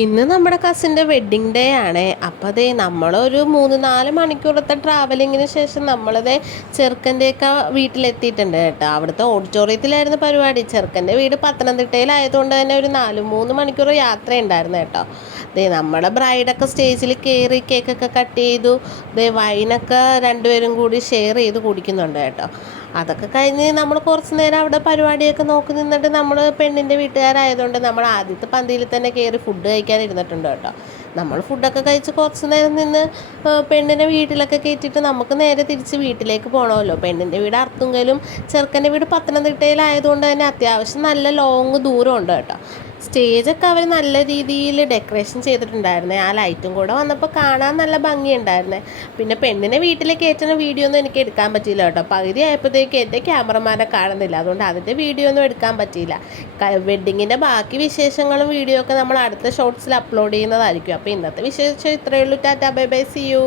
ഇന്ന് നമ്മുടെ കസിൻ്റെ wedding day ആണ്. അപ്പോൾ അതേ നമ്മളൊരു 3-4 മണിക്കൂറത്തെ ട്രാവലിങ്ങിന് ശേഷം നമ്മളതേ ചെറുക്കൻ്റെയൊക്കെ വീട്ടിലെത്തിയിട്ടുണ്ട് കേട്ടോ. അവിടുത്തെ ഓഡിറ്റോറിയത്തിലായിരുന്നു പരിപാടി. ചെറുക്കൻ്റെ വീട് പത്തനംതിട്ടയിലായതുകൊണ്ട് തന്നെ ഒരു 4-3 മണിക്കൂർ യാത്രയുണ്ടായിരുന്നു കേട്ടോ. ദേ നമ്മുടെ ബ്രൈഡൊക്കെ സ്റ്റേജിൽ കയറി കേക്കൊക്കെ കട്ട് ചെയ്തു. ദേ വൈനൊക്കെ രണ്ടുപേരും കൂടി ഷെയർ ചെയ്ത് കുടിക്കുന്നുണ്ട് കേട്ടോ. അതൊക്കെ കഴിഞ്ഞ് നമ്മൾ കുറച്ച് നേരം അവിടെ പരിപാടിയൊക്കെ നോക്കി നിന്നിട്ട് നമ്മൾ പെണ്ണിൻ്റെ വീട്ടുകാരായതുകൊണ്ട് നമ്മൾ ആദ്യത്തെ പന്തിയിൽ തന്നെ കയറി ഫുഡ് കഴിക്കാൻ ഇരുന്നിട്ടുണ്ട് കേട്ടോ. നമ്മൾ ഫുഡൊക്കെ കഴിച്ച് കുറച്ച് നേരം നിന്ന് പെണ്ണിനെ വീട്ടിലൊക്കെ കയറ്റിയിട്ട് നമുക്ക് നേരെ തിരിച്ച് വീട്ടിലേക്ക് പോകണമല്ലോ. പെണ്ണിൻ്റെ വീട് അർത്തുങ്കലും ചെറുക്കൻ്റെ വീട് പത്തനംതിട്ടയിലായതുകൊണ്ട് തന്നെ അത്യാവശ്യം നല്ല ലോങ് ദൂരമുണ്ട് കേട്ടോ. സ്റ്റേജൊക്കെ അവർ നല്ല രീതിയിൽ ഡെക്കറേഷൻ ചെയ്തിട്ടുണ്ടായിരുന്നേ. ആ ലൈറ്റും കൂടെ വന്നപ്പോൾ കാണാൻ നല്ല ഭംഗിയുണ്ടായിരുന്നേ. പിന്നെ പെണ്ണിനെ വീട്ടിലേക്ക് കയറ്റുന്ന വീഡിയോ ഒന്നും എനിക്ക് എടുക്കാൻ പറ്റിയില്ല കേട്ടോ. പകുതി ആയപ്പോഴത്തേക്ക് എൻ്റെ ക്യാമറമാനെ കാണുന്നില്ല, അതുകൊണ്ട് അതിൻ്റെ വീഡിയോ ഒന്നും എടുക്കാൻ പറ്റിയില്ല. വെഡ്ഡിങ്ങിൻ്റെ ബാക്കി വിശേഷങ്ങളും വീഡിയോ ഒക്കെ നമ്മൾ അടുത്ത ഷോർട്സിൽ അപ്ലോഡ് ചെയ്യുന്നതായിരിക്കും. അപ്പോൾ ഇന്നത്തെ വിശേഷം ഇത്രയേ ഉള്ളൂ. Tata, bye bye, see U.